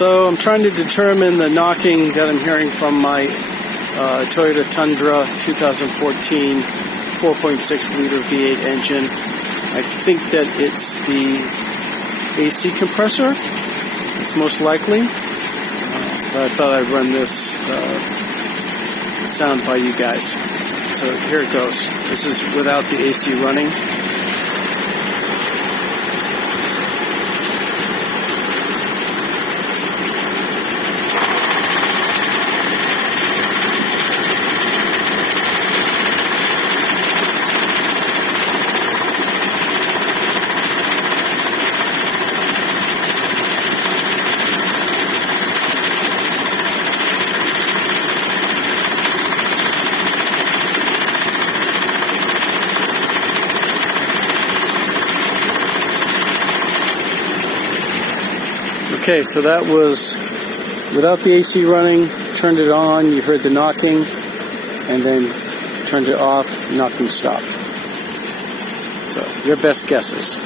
So I'm trying to determine the knocking that I'm hearing from my Toyota Tundra 2014 4.6 liter V8 engine. I think that it's the AC compressor. It's most likely. But I thought I'd run this sound by you guys. So here it goes. This is without the AC running. Okay, so that was without the AC running, turned it on, you heard the knocking, and then turned it off, knocking stopped. So, your best guesses.